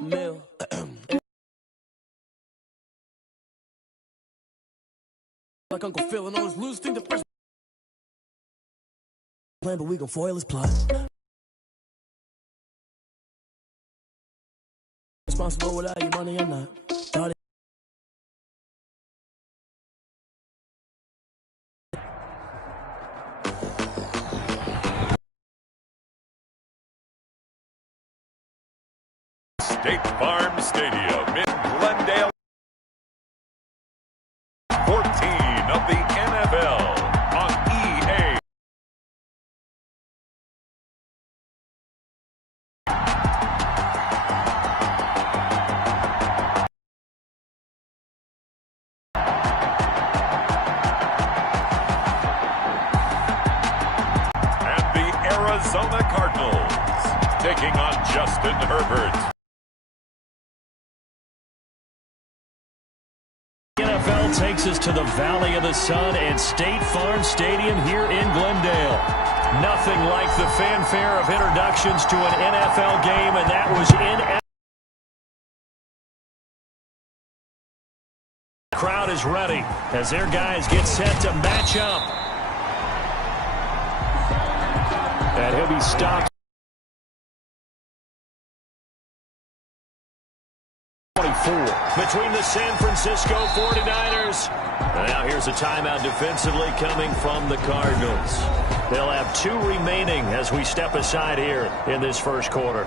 couple mil. Like Uncle Phil and all his loose thing to press. Plan, but we gon' foil his plot. Responsible without your money, I'm not. Thought State Farm Stadium in Glendale. 14 of the NFL on EA. And the Arizona Cardinals taking on Justin Herbert. NFL takes us to the Valley of the Sun and State Farm Stadium here in Glendale. Nothing like the fanfare of introductions to an NFL game, and that was in. The crowd is ready as their guys get set to match up. And he'll be stopped. Between the San Francisco 49ers. Now here's a timeout defensively coming from the Cardinals. They'll have 2 remaining as we step aside here in this first quarter.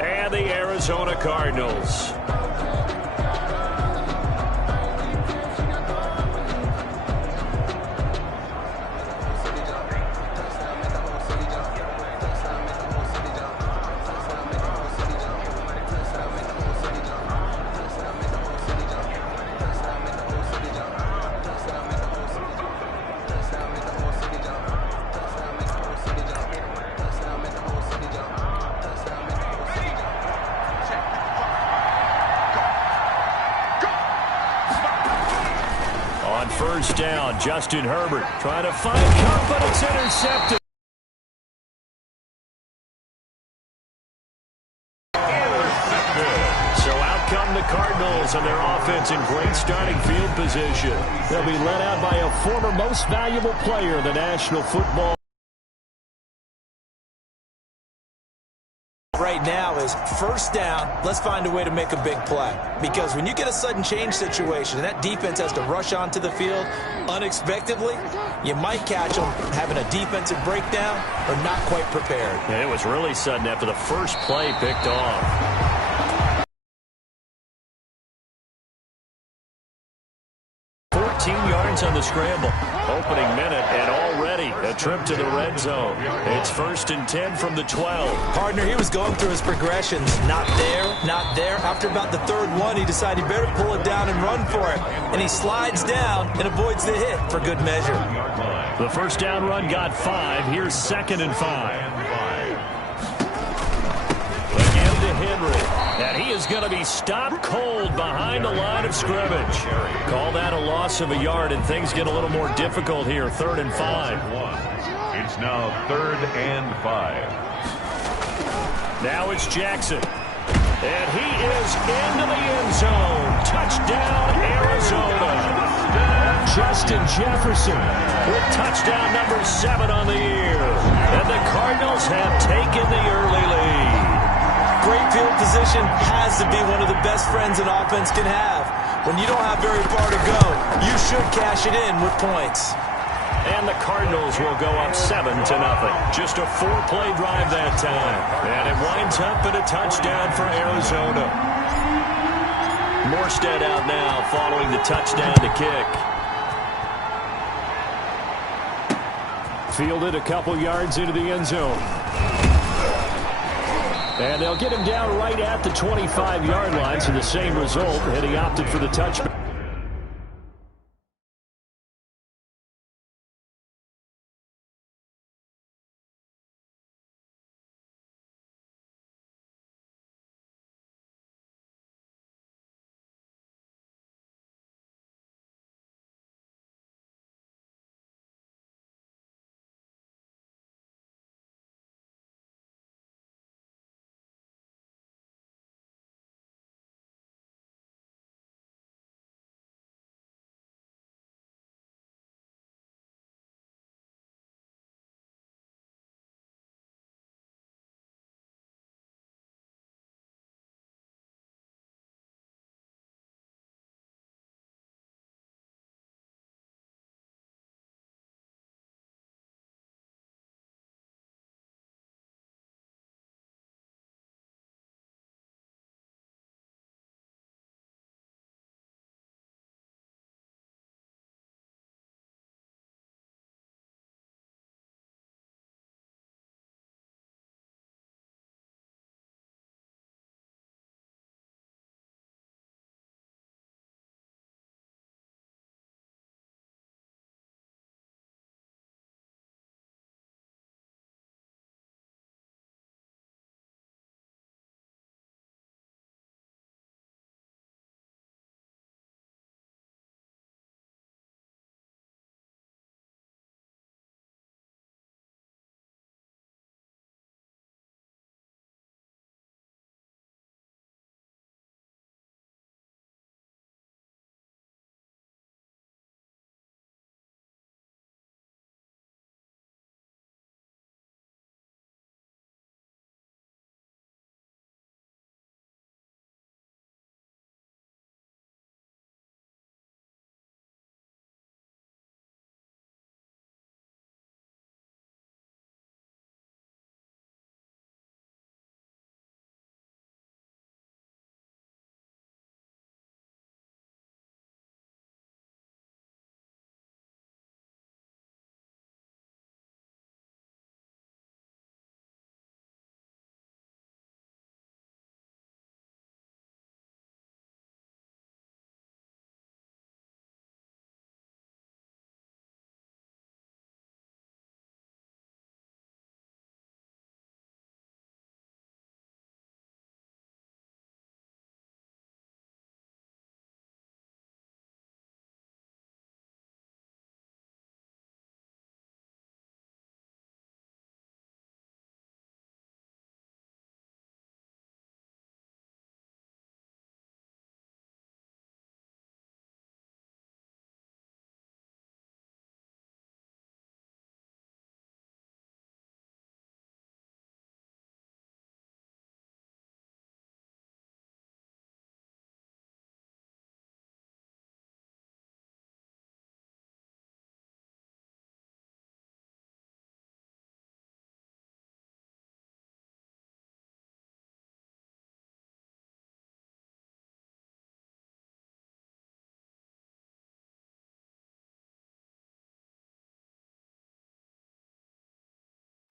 And the Arizona Cardinals. First down, Justin Herbert trying to find Cup, but it's intercepted. So out come the Cardinals and their offense in great starting field position. They'll be led out by a former most valuable player in the National Football. Right now is first down. Let's find a way to make a big play. Because when you get a sudden change situation and that defense has to rush onto the field unexpectedly, you might catch them having a defensive breakdown or not quite prepared. And it was really sudden after the first play picked off. 14 yards on the scramble. Opening minute and already a trip to the red zone. It's 1st and 10 from the 12. Partner, he was going through his progressions. Not there, not there. After about the 3rd one, he decided he better pull it down and run for it. And he slides down and avoids the hit for good measure. The first down run got 5. Here's 2nd and 5. Again to Henry. And he is going to be stopped cold behind the line of scrimmage. Call that a loss of a yard, and things get a little more difficult here. 3rd and 5. It's now 3rd and 5. Now it's Jackson. And he is into the end zone. Touchdown, Arizona. Justin Jefferson with touchdown number 7 on the year. And the Cardinals have taken the early lead. Great field position has to be one of the best friends an offense can have. When you don't have very far to go, you should cash it in with points. And the Cardinals will go up 7-0. Just a 4-play drive that time. And it winds up in a touchdown for Arizona. Morstead out now following the touchdown to kick. Fielded a couple yards into the end zone. And they'll get him down right at the 25-yard line, so the same result, and he opted for the touchback.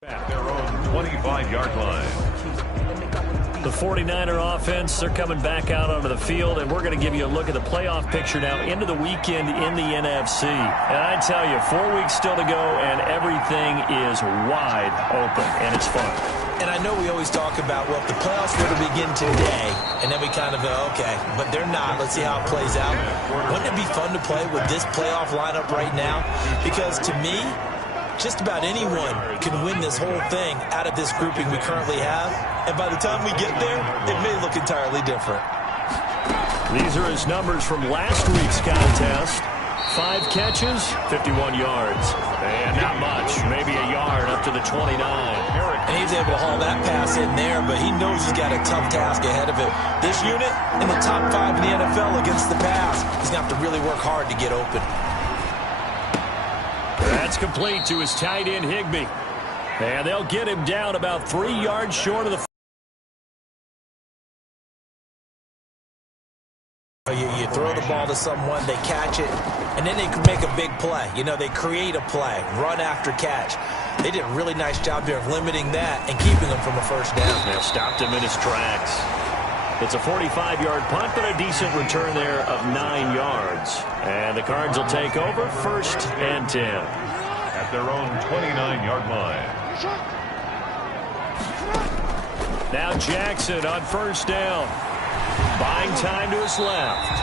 At their own 25-yard line. The 49er offense, they're coming back out onto the field, and we're going to give you a look at the playoff picture now into the weekend in the NFC. And I tell you, 4 weeks still to go, and everything is wide open, and it's fun. And I know we always talk about, well, if the playoffs were to begin today, and then we kind of go, okay, but they're not. Let's see how it plays out. Wouldn't it be fun to play with this playoff lineup right now? Because to me, just about anyone can win this whole thing out of this grouping we currently have. And by the time we get there, it may look entirely different. These are his numbers from last week's contest. 5 catches, 51 yards. And not much, maybe a yard up to the 29. And he's able to haul that pass in there, but he knows he's got a tough task ahead of him. This unit in the top 5 in the NFL against the pass. He's going to have to really work hard to get open. That's complete to his tight end, Higbee. And they'll get him down about 3 yards short of the... You throw the ball to someone, they catch it, and then they can make a big play. You know, they create a play, run after catch. They did a really nice job there of limiting that and keeping him from a first down. They've stopped him in his tracks. It's a 45-yard punt, but a decent return there of 9 yards. And the Cards will take over 1st and 10. At their own 29-yard line. Now Jackson on 1st down. Buying time to his left.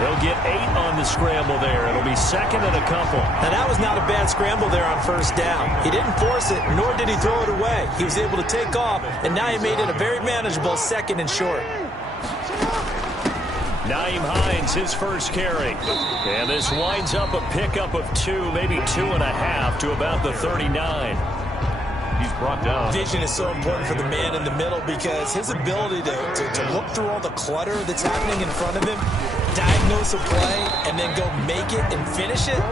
He'll get 8 on the scramble there. It'll be 2nd and a couple. Now, that was not a bad scramble there on 1st down. He didn't force it, nor did he throw it away. He was able to take off, and now he made it a very manageable 2nd and short. Nyheim Hines, his first carry. And this winds up a pickup of 2, maybe 2.5 to about the 39. He's brought down. Vision is so important for the man in the middle because his ability to look through all the clutter that's happening in front of him, diagnose a play, and then go make it and finish it,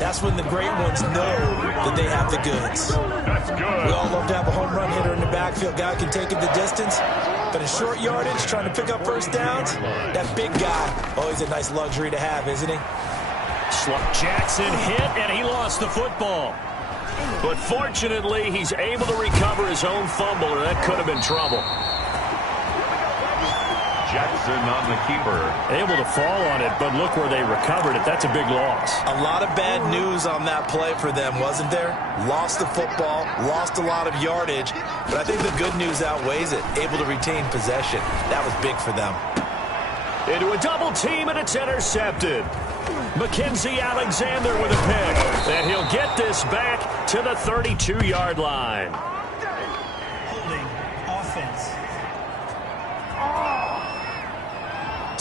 that's when the great ones know that they have the goods. That's good. We all love to have a home run hitter in the backfield. Guy can take it the distance. But in short yardage, trying to pick up first downs, that big guy, always a nice luxury to have, isn't he? Jackson hit, and he lost the football. But fortunately, he's able to recover his own fumble, or that could have been trouble. Jackson on the keeper. Able to fall on it, but look where they recovered it. That's a big loss. A lot of bad news on that play for them, wasn't there? Lost the football, lost a lot of yardage, but I think the good news outweighs it. Able to retain possession. That was big for them. Into a double team, and it's intercepted. Mackenzie Alexander with a pick. And he'll get this back to the 32-yard line. Holding offense.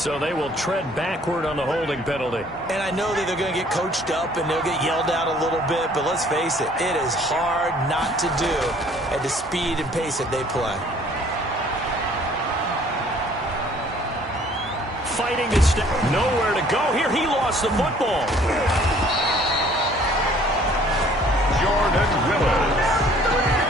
So they will tread backward on the holding penalty. And I know that they're going to get coached up and they'll get yelled at a little bit, but let's face it, it is hard not to do at the speed and pace that they play. Fighting to stay. Nowhere to go here. He lost the football. Jordan Willis.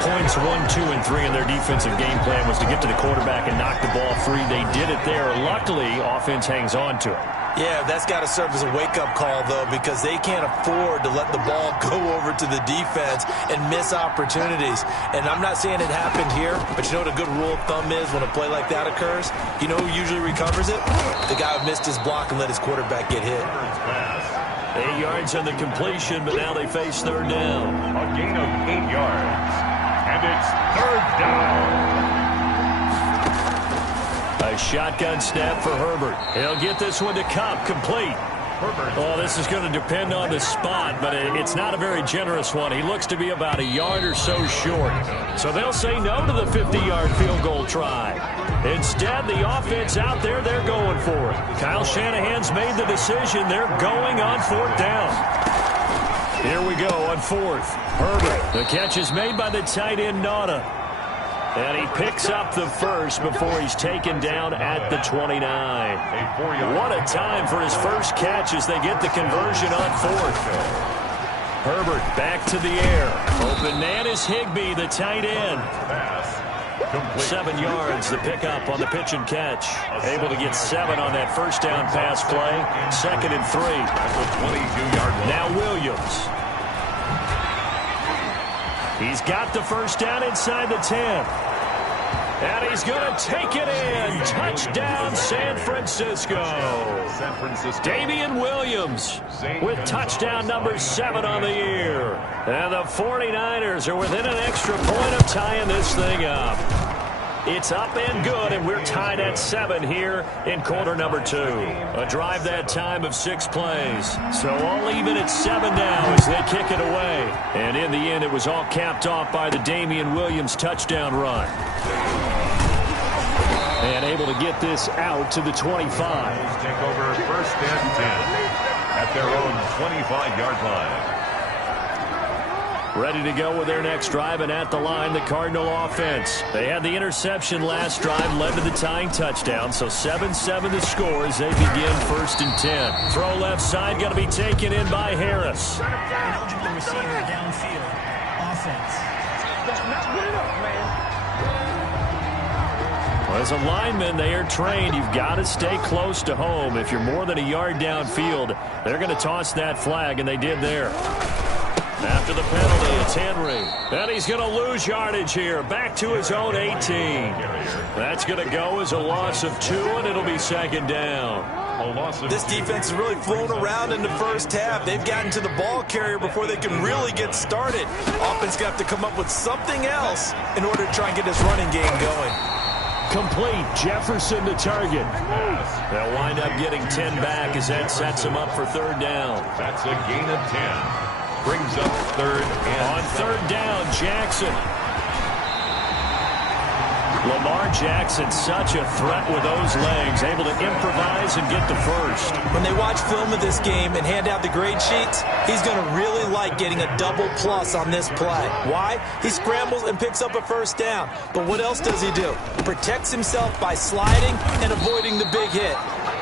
Points 1, 2, and 3 in their defensive game plan was to get to the quarterback and knock the ball free. They did it there. Luckily, offense hangs on to it. Yeah, that's got to serve as a wake-up call, though, because they can't afford to let the ball go over to the defense and miss opportunities. And I'm not saying it happened here, but you know what a good rule of thumb is when a play like that occurs? You know who usually recovers it? The guy who missed his block and let his quarterback get hit. 8 yards on the completion, but now they face 3rd down. A gain of 8 yards. And it's 3rd down. A shotgun snap for Herbert. He'll get this one to Cup, complete. Herbert. Oh, this is going to depend on the spot, but it's not a very generous one. He looks to be about a yard or so short. So they'll say no to the 50-yard field goal try. Instead, the offense out there, they're going for it. Kyle Shanahan's made the decision. They're going on 4th down. Here we go on 4th. Herbert. The catch is made by the tight end, Nauta. And he picks up the first before he's taken down at the 29. What a time for his first catch as they get the conversion on 4th. Herbert back to the air. Open man is Higbee, the tight end. 7 yards, the pickup on the pitch and catch. Able to get 7 on that first down pass play. 2nd and 3. Now Williams. He's got the first down inside the 10. And he's going to take it in. Touchdown, San Francisco. Damian Williams with touchdown number 7 on the year. And the 49ers are within an extra point of tying this thing up. It's up and good, and we're tied at 7 here in quarter number 2. A drive that time of 6 plays. So all even at 7 now as they kick it away. And in the end, it was all capped off by the Damian Williams touchdown run. And able to get this out to the 25. Take over first and 10 at their own 25-yard line. Ready to go with their next drive, and at the line, the Cardinal offense. They had the interception last drive, led to the tying touchdown, so 7-7 the score as they begin first and 10. Throw left side, going to be taken in by Harris. An eligible receiver downfield. Offense. Well, as a lineman, they are trained. You've got to stay close to home. If you're more than a yard downfield, they're going to toss that flag, and they did there. After the penalty, it's Henry. And he's going to lose yardage here. Back to his own 18. That's going to go as a loss of 2, and it'll be second down. This defense is really flown around in the first half. They've gotten to the ball carrier before they can really get started. Offense going to have to come up with something else in order to try and get this running game going. Complete. Jefferson to target. They'll wind up getting 10 back as that sets them up for third down. That's a gain of 10. Brings up third and on third down, Jackson. Lamar Jackson, such a threat with those legs, able to improvise and get the first. When they watch film of this game and hand out the grade sheets, he's going to really like getting a double plus on this play. Why? He scrambles and picks up a first down. But what else does he do? Protects himself by sliding and avoiding the big hit.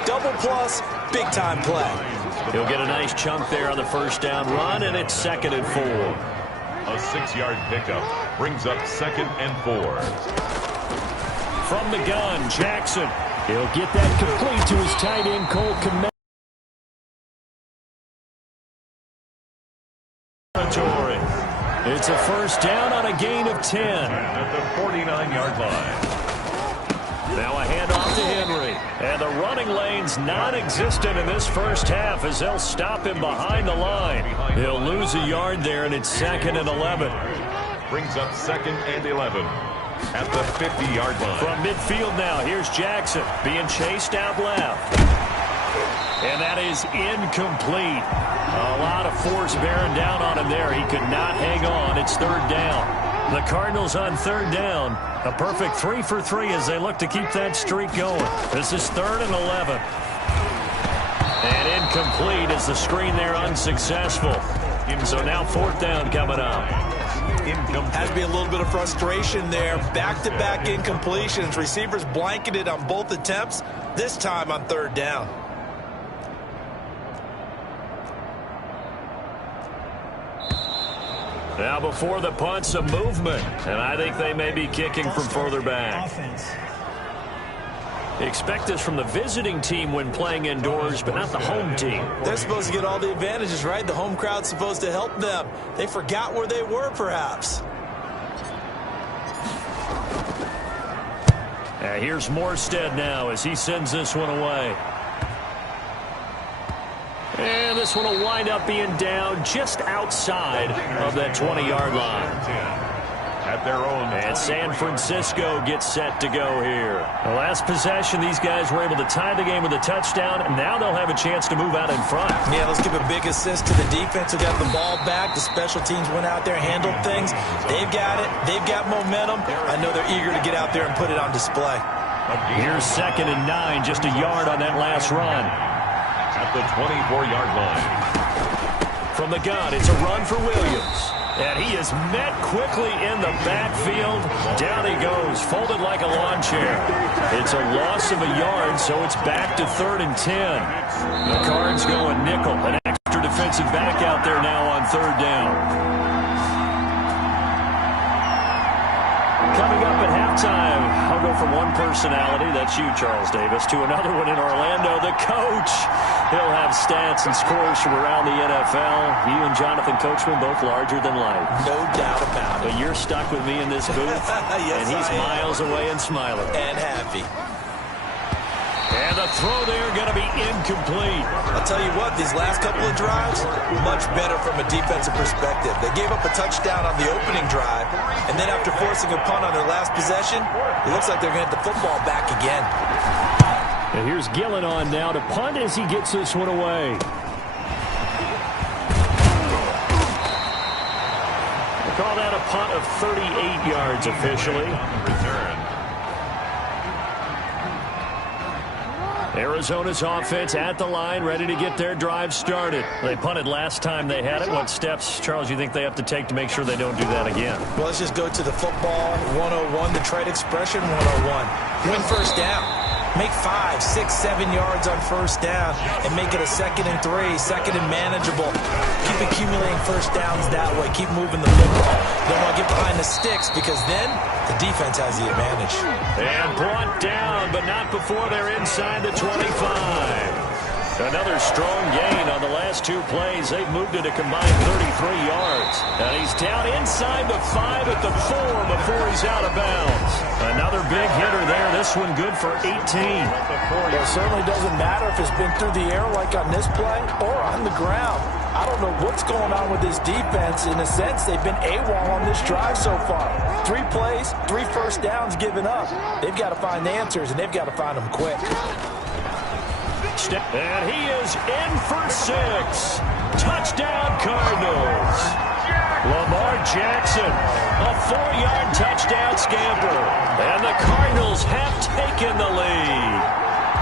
Double plus, big-time play. He'll get a nice chunk there on the first down run, and it's 2nd and 4. A 6-yard pickup brings up 2nd and 4. From the gun, Jackson. He'll get that complete to his tight end, Cole Kmet. It's a first down on a gain of 10. At the 49-yard line. Now a handoff to Henry. And the running lane's non-existent in this first half as they'll stop him behind the line. He'll lose a yard there, and it's 2nd and 11. Brings up 2nd and 11 at the 50-yard line. From midfield now, here's Jackson being chased out left. And that is incomplete. A lot of force bearing down on him there. He could not hang on. It's third down. The Cardinals on third down. A perfect 3 for 3 as they look to keep that streak going. This is 3rd and 11. And incomplete as the screen there unsuccessful. So now 4th down coming up. Has to be a little bit of frustration there. Back-to-back incompletions. Receivers blanketed on both attempts, this time on third down. Now before the punt, some movement. And I think they may be kicking from further back. Offense. Expect this from the visiting team when playing indoors, but not the home team. They're supposed to get all the advantages, right? The home crowd's supposed to help them. They forgot where they were, perhaps. Here's Morstead now as he sends this one away. And this one will wind up being down just outside of that 20-yard line. At their own. And San Francisco gets set to go here. The last possession, these guys were able to tie the game with a touchdown, and now they'll have a chance to move out in front. Yeah, let's give a big assist to the defense who got the ball back. The special teams went out there, handled things. They've got it. They've got momentum. I know they're eager to get out there and put it on display. Here's 2nd and 9, just a yard on that last run. At the 24-yard line. From the gun, it's a run for Williams. And he is met quickly in the backfield. Down he goes, folded like a lawn chair. It's a loss of a yard, so it's back to 3rd and 10. The Cards going nickel. An extra defensive back out there now on third down. Coming up at halftime, a I'll go from one personality, that's you, Charles Davis, to another one in Orlando, the coach. He'll have stats and scores from around the NFL. You and Jonathan Coachman both larger than life. No doubt about it. But you're stuck with me in this booth, yes, and he's miles away and smiling. And happy. And the throw there going to be incomplete. I'll tell you what, these last couple of drives, much better from a defensive perspective. They gave up a touchdown on the opening drive, and then after forcing a punt on their last possession, it looks like they're going to get the football back again. And here's Gillen on now to punt as he gets this one away. We'll call that a punt of 38 yards officially. Return. Arizona's offense at the line, ready to get their drive started. They punted last time they had it. What steps, Charles, you think they have to take to make sure they don't do that again? Well, let's just go to the football 101, the trade expression 101. Win first down. Make 5, 6, 7 yards on first down and make it a 2nd and 3, 2nd and manageable. Keep accumulating first downs that way. Keep moving the football. Don't want to get behind the sticks because then the defense has the advantage. And brought down, but not before they're inside the 25. Another strong gain on the last 2 plays. They've moved it a combined 33 yards. And he's down inside the 5 at the 4 before he's out of bounds. Another big hitter there. This one good for 18. Well, it certainly doesn't matter if it's been through the air like on this play or on the ground. I don't know what's going on with this defense. In a sense, they've been AWOL on this drive so far. 3 plays, 3 first downs given up. They've got to find the answers, and they've got to find them quick. And he is in for 6. Touchdown, Cardinals. Lamar Jackson, a 4-yard touchdown scamper. And the Cardinals have taken the lead.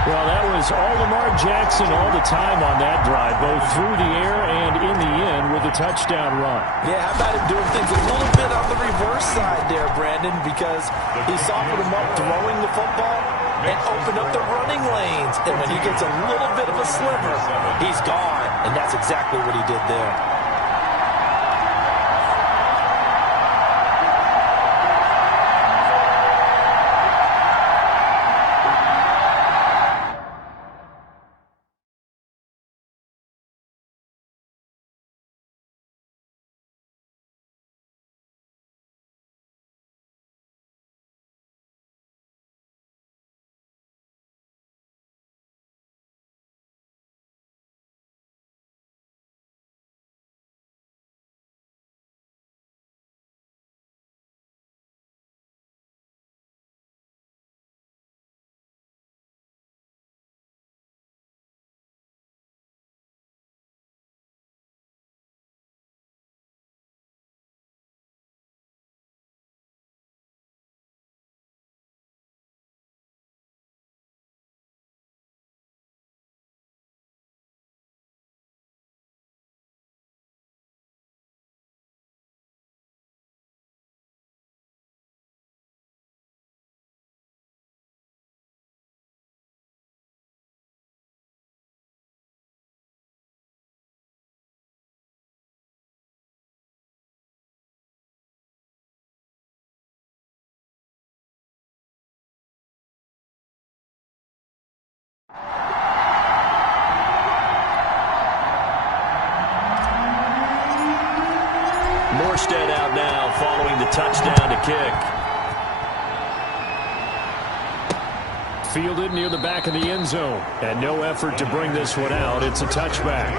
Well, that was all Lamar Jackson all the time on that drive, both through the air and in the end with a touchdown run. Yeah, how about him doing things a little bit on the reverse side there, Brandon, because he softened him up throwing the football and opened up the running lanes. And when he gets a little bit of a sliver, he's gone. And that's exactly what he did there. Morstead out now following the touchdown to kick. Fielded near the back of the end zone. And no effort to bring this one out. It's a touchback.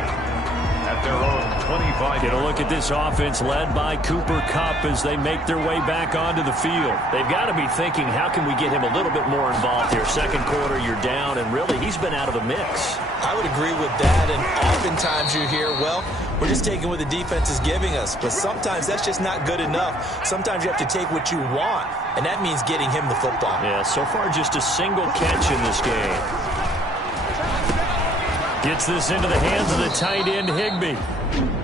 At their own 25. Get a look at this offense led by Cooper Kupp as they make their way back onto the field. They've got to be thinking, how can we get him a little bit more involved here? Second quarter, you're down, and really, he's been out of the mix. I would agree with that, and oftentimes you hear, well, we're just taking what the defense is giving us. But sometimes that's just not good enough. Sometimes you have to take what you want, and that means getting him the football. Yeah, so far just a single catch in this game. Gets this into the hands of the tight end, Higbee.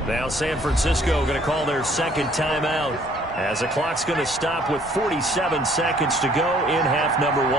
Now San Francisco going to call their second timeout as the clock's going to stop with 47 seconds to go in half number 1.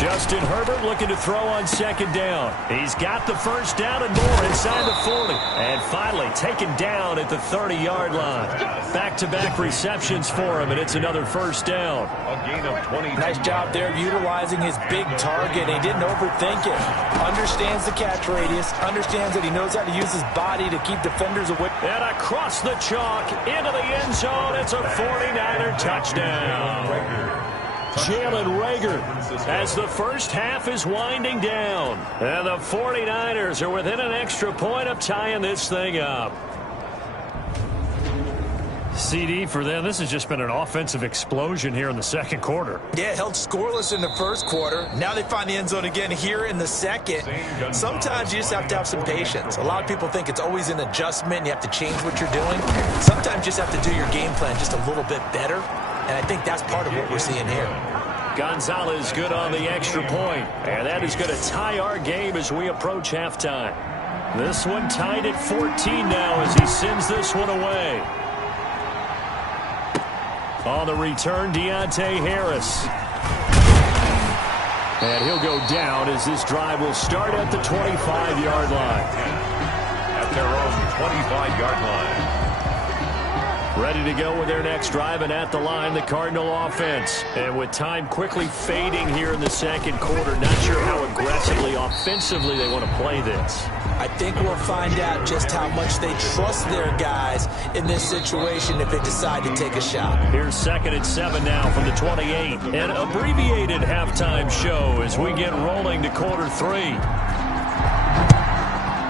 Justin Herbert looking to throw on second down. He's got the first down and more inside the 40. And finally taken down at the 30-yard line. Back-to-back receptions for him, and it's another first down. A gain of 20. Nice job there of utilizing his big target. He didn't overthink it. Understands the catch radius. Understands that he knows how to use his body to keep defenders away. And across the chalk into the end zone. It's a 49er touchdown. Jalen Reagor as the first half is winding down. And the 49ers are within an extra point of tying this thing up. CD for them, this has just been an offensive explosion here in the second quarter. Yeah, held scoreless in the first quarter. Now they find the end zone again here in the second. Sometimes you just have to have some patience. A lot of people think it's always an adjustment. You have to change what you're doing. Sometimes you just have to do your game plan just a little bit better. And I think that's part of what we're seeing here. Gonzalez good on the extra point. And that is going to tie our game as we approach halftime. This one tied at 14 now as he sends this one away. On the return, Deontay Harris. And he'll go down as this drive will start at the 25-yard line. At their own 25-yard line. Ready to go with their next drive, and at the line, the Cardinal offense. And with time quickly fading here in the second quarter, not sure how aggressively, offensively they want to play this. I think we'll find out just how much they trust their guys in this situation if they decide to take a shot. Here's 2nd and 7 now from the 28. An abbreviated halftime show as we get rolling to quarter 3.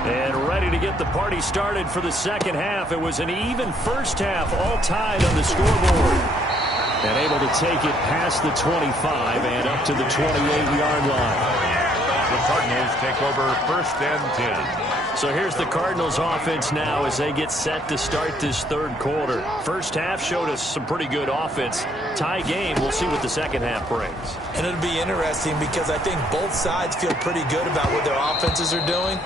And ready to get the party started for the second half. It was an even first half, all tied on the scoreboard. And able to take it past the 25 and up to the 28-yard line. The Cardinals take over 1st and 10. So here's the Cardinals offense now as they get set to start this third quarter. First half showed us some pretty good offense. Tie game, we'll see what the second half brings. And it'll be interesting because I think both sides feel pretty good about what their offenses are doing.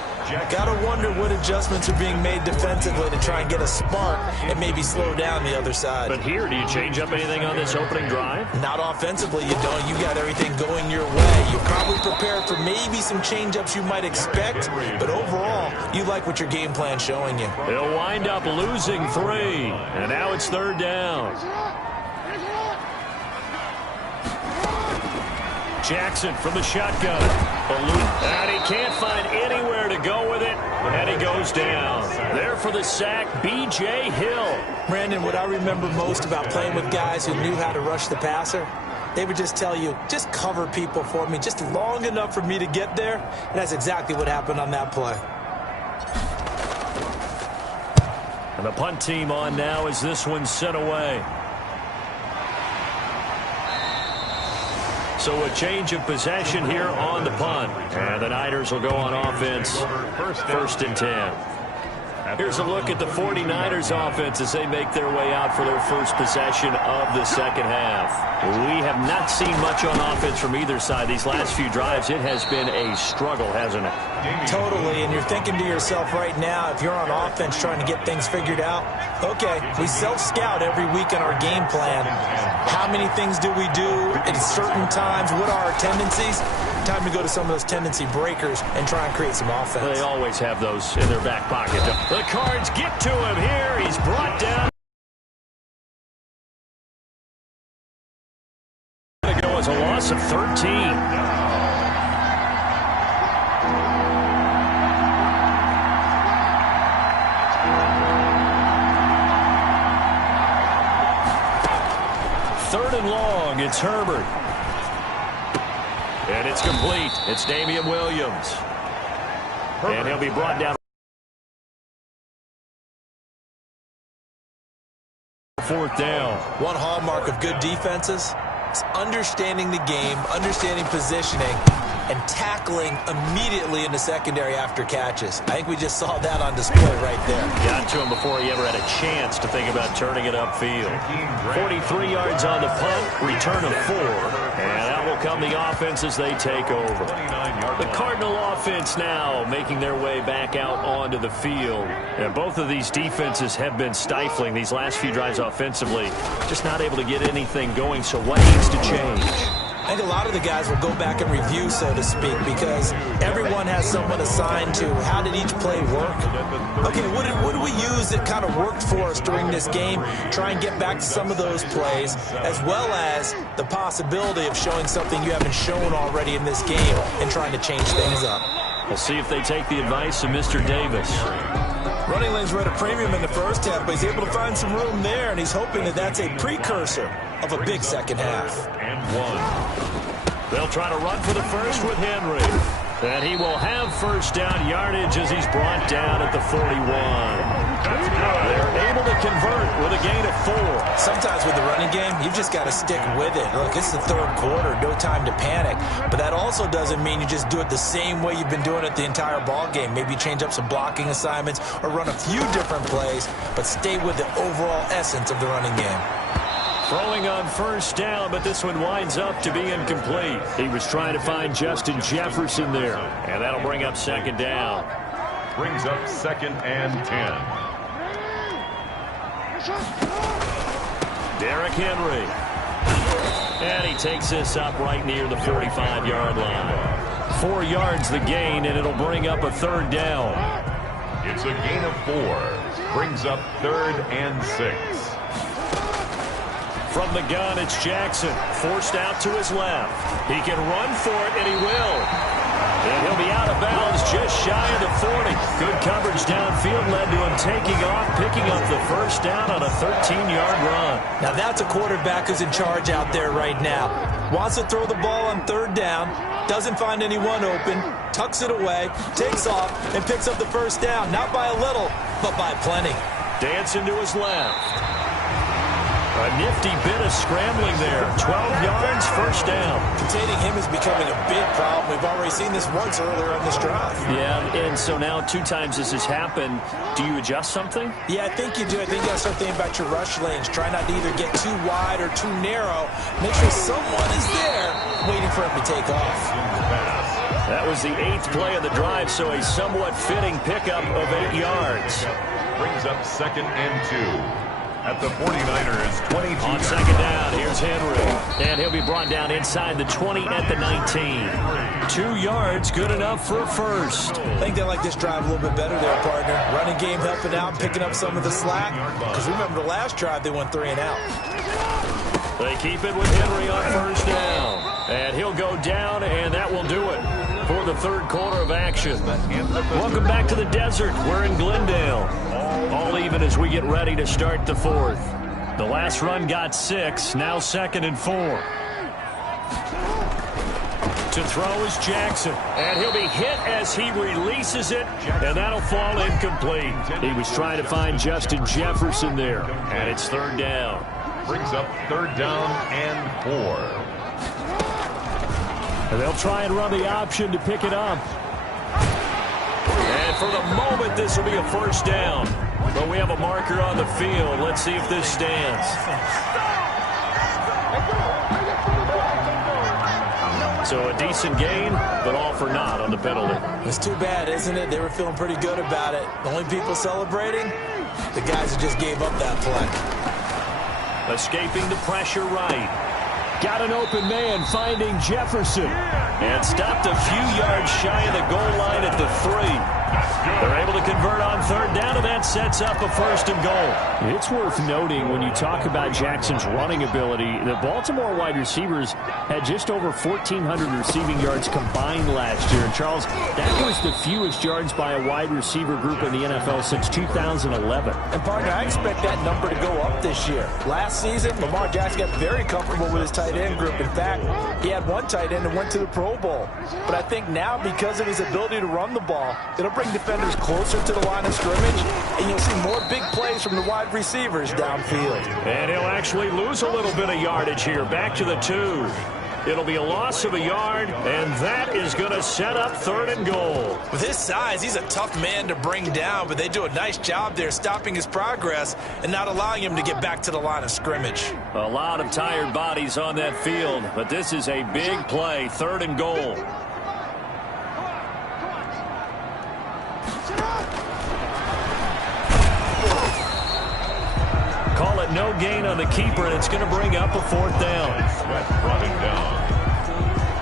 Got to wonder what adjustments are being made defensively to try and get a spark and maybe slow down the other side. But here, do you change up anything on this opening drive? Not offensively, you don't. You got everything going your way. You're probably prepared for maybe some change-ups you might expect, but overall, you like what your game plan's showing you. They'll wind up losing 3, and now it's 3rd down. Jackson from the shotgun. And he can't find anywhere to go with it, and he goes down. There for the sack, B.J. Hill. Brandon, what I remember most about playing with guys who knew how to rush the passer, they would just tell you, just cover people for me, just long enough for me to get there, and that's exactly what happened on that play. And the punt team on now as this one's sent away. So a change of possession here on the punt. And the Niners will go on offense. 1st and 10. Here's a look at the 49ers offense as they make their way out for their first possession of the second half. We have not seen much on offense from either side. These last few drives, it has been a struggle, hasn't it? Totally, and you're thinking to yourself right now, if you're on offense trying to get things figured out, okay, we self-scout every week in our game plan. How many things do we do at certain times? What are our tendencies? Time to go to some of those tendency breakers and try and create some offense. They always have those in their back pocket. The Cards get to him here. He's brought down. Going to go as a loss of 13. Third and long, it's Herbert. And it's complete. It's Damian Williams. Herbert. And he'll be brought down. 4th down. One hallmark of good defenses is understanding the game, understanding positioning, and tackling immediately in the secondary after catches. I think we just saw that on display right there. Got to him before he ever had a chance to think about turning it upfield. 43 yards on the punt, return of 4. And out will come the offense as they take over. The Cardinal offense now making their way back out onto the field. And both of these defenses have been stifling these last few drives offensively. Just not able to get anything going, so what needs to change? I think a lot of the guys will go back and review, so to speak, because everyone has someone assigned to how did each play work. Okay, what did we use that kind of worked for us during this game? Try and get back to some of those plays, as well as the possibility of showing something you haven't shown already in this game and trying to change things up. We'll see if they take the advice of Mr. Davis. Running lanes were at a premium in the first half, but he's able to find some room there, and he's hoping that that's a precursor of a big second half. And 1. They'll try to run for the first with Henry. And he will have first down yardage as he's brought down at the 41. They're able to convert with a gain of 4. Sometimes with the running game, you've just got to stick with it. Look, it's the third quarter, no time to panic. But that also doesn't mean you just do it the same way you've been doing it the entire ball game. Maybe change up some blocking assignments or run a few different plays, but stay with the overall essence of the running game. Throwing on first down, but this one winds up to be incomplete. He was trying to find Justin Jefferson there, and that'll bring up second down. Brings up 2nd and 10. Derrick Henry. And he takes this up right near the 45-yard line. 4 yards the gain, and it'll bring up a third down. It's a gain of 4. Brings up 3rd and 6. From the gun, it's Jackson, forced out to his left. He can run for it, and he will. And he'll be out of bounds just shy of the 40. Good coverage downfield led to him taking off, picking up the first down on a 13-yard run. Now that's a quarterback who's in charge out there right now. Wants to throw the ball on third down, doesn't find anyone open, tucks it away, takes off, and picks up the first down. Not by a little, but by plenty. Dancing to his left. A nifty bit of scrambling there. 12 yards, first down. Containing him is becoming a big problem. We've already seen this once earlier in this drive. Yeah, and so now 2 times this has happened. Do you adjust something? Yeah, I think you do. I think you got to start thinking about your rush lanes. Try not to either get too wide or too narrow. Make sure someone is there waiting for him to take off. That was the 8th play of the drive, so a somewhat fitting pickup of 8 yards. Brings up 2nd and 2. At the 49ers, 22. On second down, here's Henry. And he'll be brought down inside the 20 at the 19. 2 yards, good enough for a first. I think they like this drive a little bit better there, partner. Running game helping out, picking up some of the slack. Because remember the last drive, they went 3 and out. They keep it with Henry on first down. And he'll go down, and that will do it for the third quarter of action. Welcome back to the desert. We're in Glendale. All even as we get ready to start the fourth. The last run got 6, now 2nd and 4. To throw is Jackson, and he'll be hit as he releases it, and that'll fall incomplete. He was trying to find Justin Jefferson there, and it's third down. Brings up 3rd down and 4. And they'll try and run the option to pick it up. And for the moment, this will be a first down. But we have a marker on the field. Let's see if this stands. So a decent gain, but all for naught on the penalty. It's too bad, isn't it? They were feeling pretty good about it. The only people celebrating, the guys who just gave up that play. Escaping the pressure right. Got an open man, finding Jefferson. And stopped a few yards shy of the goal line at the 3. They're able to convert on third down, and that sets up a 1st and goal. It's worth noting when you talk about Jackson's running ability, the Baltimore wide receivers had just over 1,400 receiving yards combined last year. And Charles, that was the fewest yards by a wide receiver group in the NFL since 2011. And partner, I expect that number to go up this year. Last season, Lamar Jackson got very comfortable with his tight end group. In fact, he had one tight end that went to the Pro Bowl. But I think now, because of his ability to run the ball, it'll bring defenders closer to the line of scrimmage, and you'll see more big plays from the wide receivers downfield. And he'll actually lose a little bit of yardage here, back to the 2. It'll be a loss of a yard, and that is going to set up 3rd and goal. With his size, he's a tough man to bring down, but they do a nice job there stopping his progress and not allowing him to get back to the line of scrimmage. A lot of tired bodies on that field, but this is a big play, 3rd and goal. Call it no gain on the keeper, and it's going to bring up a 4th down. Sweat brought him down.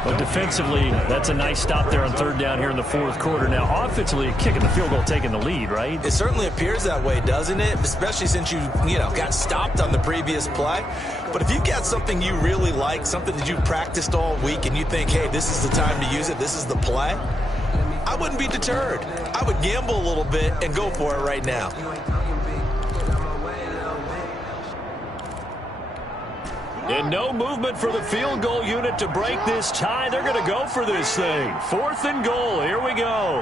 Well, defensively, that's a nice stop there on third down here in the fourth quarter. Now, offensively, kicking the field goal, taking the lead, right? It certainly appears that way, doesn't it? Especially since you got stopped on the previous play. But if you've got something you really like, something that you've practiced all week, and you think, hey, this is the time to use it, this is the play, I wouldn't be deterred. I would gamble a little bit and go for it right now. And no movement for the field goal unit to break this tie. They're going to go for this thing. 4th and goal. Here we go.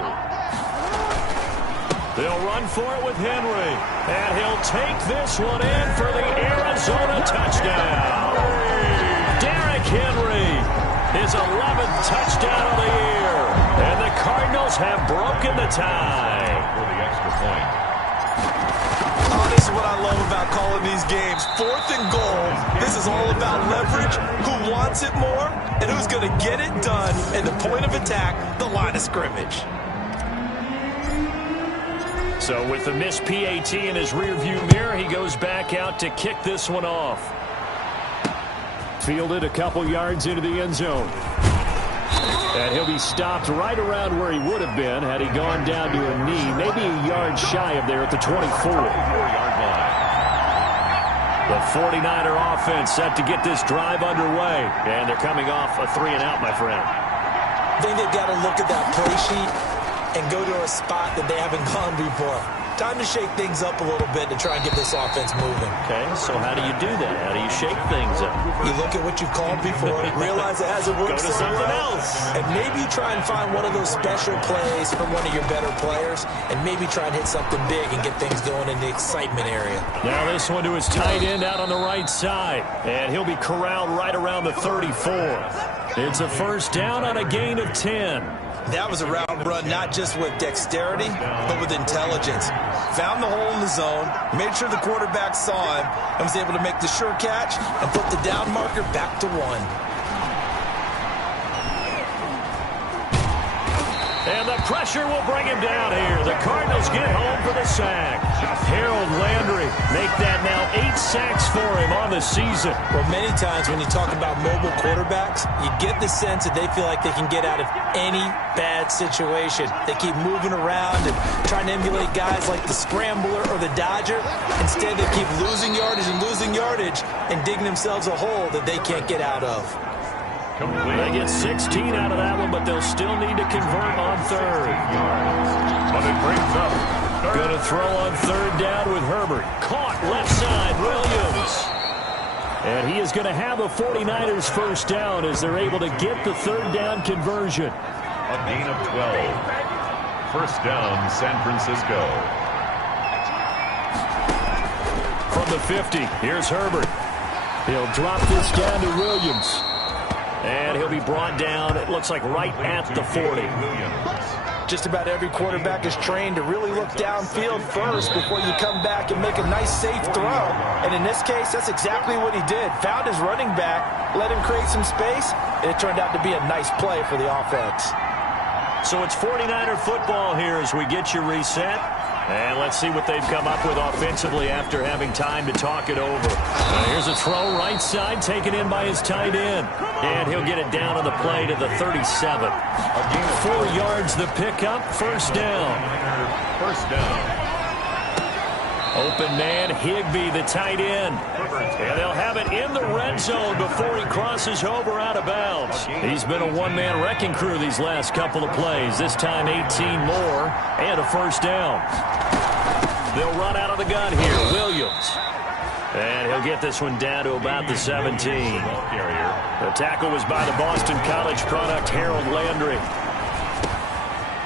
They'll run for it with Henry. And he'll take this one in for the Arizona touchdown. Derrick Henry, his 11th touchdown of the year. And the Cardinals have broken the tie. For the extra point. Oh, this is what I love about calling these games. 4th and goal. This is all about leverage, who wants it more, and who's going to get it done at the point of attack, the line of scrimmage. So with the missed PAT in his rearview mirror, he goes back out to kick this one off. Fielded a couple yards into the end zone. And he'll be stopped right around where he would have been had he gone down to a knee, maybe a yard shy of there at the 24. 4-yard line. The 49er offense set to get this drive underway. And they're coming off a 3-and-out, my friend. I think they've got to look at that play sheet and go to a spot that they haven't gone before. Time to shake things up a little bit to try and get this offense moving. Okay, so how do you do that? How do you shake things up? You look at what you've called before, realize it hasn't worked Go to so something well, else. and maybe try and find one of those special plays from one of your better players, and maybe try and hit something big and get things going in the excitement area. Now this one to his tight end out on the right side, and he'll be corralled right around the 34. It's a first down on a gain of 10. That was a route run not just with dexterity, but with intelligence. Found the hole in the zone, made sure the quarterback saw him, and was able to make the sure catch and put the down marker back to 1. And the pressure will bring him down here. The Cardinals get home for the sack. Harold Landry make that now 8 sacks for him on the season. Well, many times when you talk about mobile quarterbacks, you get the sense that they feel like they can get out of any bad situation. They keep moving around and trying to emulate guys like the Scrambler or the Dodger. Instead, they keep losing yardage and digging themselves a hole that they can't get out of. They get 16 out of that one, but they'll still need to convert on third. But it brings up Going to throw on third down with Herbert. Caught left side, Williams. And he is going to have a 49ers first down as they're able to get the third down conversion. a gain of 12. First down, San Francisco. From the 50, here's Herbert. He'll drop this down to Williams. And he'll be brought down, it looks like right at the 40. Just about every quarterback is trained to really look downfield first before you come back and make a nice, safe throw. And in this case, that's exactly what he did. Found his running back, let him create some space, and it turned out to be a nice play for the offense. So it's 49er football here as we get you reset. And let's see what they've come up with offensively after having time to talk it over. Here's a throw right side taken in by his tight end. And he'll get it down on the play to the 37. 4 yards the pickup, first down. First down. Open man, Higbee, the tight end. And they'll have it in the red zone before he crosses over out of bounds. He's been a one-man wrecking crew these last couple of plays. This time 18 more and a first down. They'll run out of the gun here. Williams. And he'll get this one down to about the 17. The tackle was by the Boston College product, Harold Landry.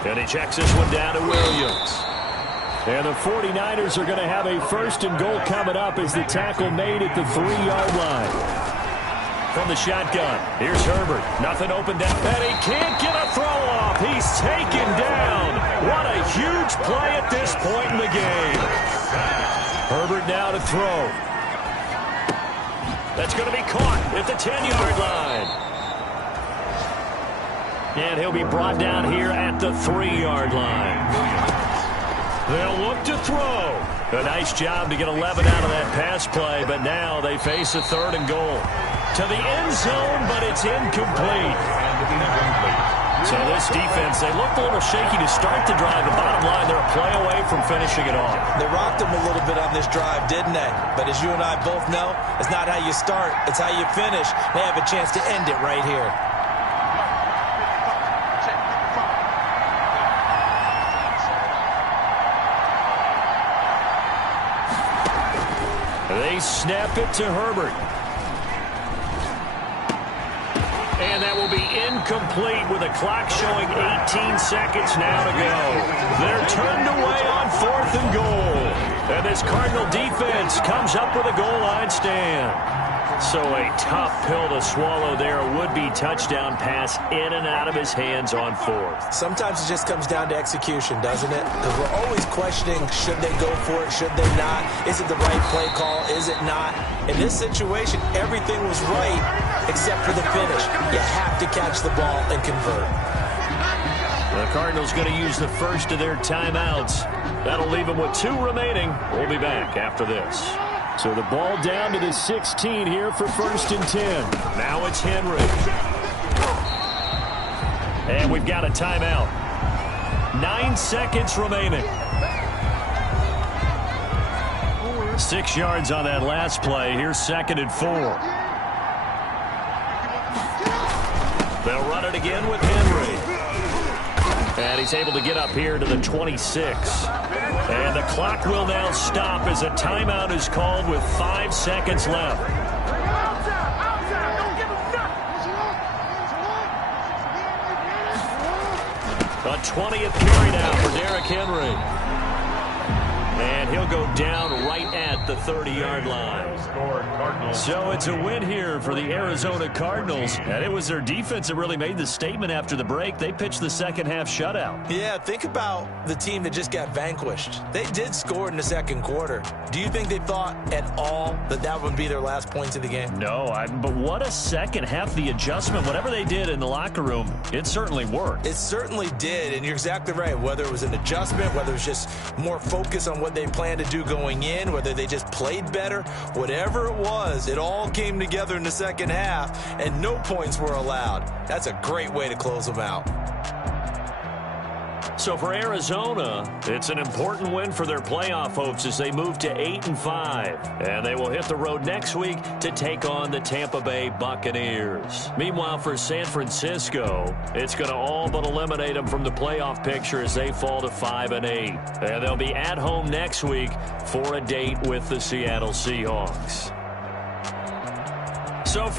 And he checks this one down to Williams. And the 49ers are going to have a first and goal coming up as the tackle made at the 3-yard line. From the shotgun, here's Herbert. Nothing open down. And he can't get a throw off. He's taken down. What a huge play at this point in the game. Herbert now to throw. That's going to be caught at the 10-yard line. And he'll be brought down here at the 3-yard line. They'll look to throw. A nice job to get 11 out of that pass play, but now they face a 3rd and goal. To the end zone, but it's incomplete. So this defense, they looked a little shaky to start the drive. The bottom line, they're a play away from finishing it off. They rocked them a little bit on this drive, didn't they? But as you and I both know, it's not how you start, it's how you finish. They have a chance to end it right here. They snap it to Herbert. And that will be incomplete with the clock showing 18 seconds now to go. They're turned away on 4th and goal. And this Cardinal defense comes up with a goal line stand. So a tough pill to swallow there. A would-be touchdown pass in and out of his hands on 4th. Sometimes it just comes down to execution, doesn't it? Because we're always questioning, should they go for it, should they not? Is it the right play call, is it not? In this situation, everything was right except for the finish. You have to catch the ball and convert. The Cardinals going to use the first of their timeouts. That'll leave them with 2 remaining. We'll be back after this. So the ball down to the 16 here for 1st and 10. Now it's Henry. And we've got a timeout. 9 seconds remaining. 6 yards on that last play. Here's 2nd and 4. They'll run it again with Henry. And he's able to get up here to the 26. And the clock will now stop as a timeout is called with 5 seconds left. A 20th carry now for Derrick Henry. And he'll go down right at the 30-yard line. So it's a win here for the Arizona Cardinals. And it was their defense that really made the statement after the break. They pitched the second-half shutout. Yeah, think about the team that just got vanquished. They did score in the 2nd quarter. Do you think they thought at all that that would be their last points of the game? No, but what a second half. The adjustment, whatever they did in the locker room, it certainly worked. It certainly did, and you're exactly right. Whether it was an adjustment, whether it was just more focus on what they planned to do going in, whether they just played better, whatever it was, it all came together in the 2nd half, and no points were allowed. That's a great way to close them out. So for Arizona, it's an important win for their playoff hopes as they move to 8-5. And they will hit the road next week to take on the Tampa Bay Buccaneers. Meanwhile, for San Francisco, it's going to all but eliminate them from the playoff picture as they fall to 5-8. And they'll be at home next week for a date with the Seattle Seahawks. So for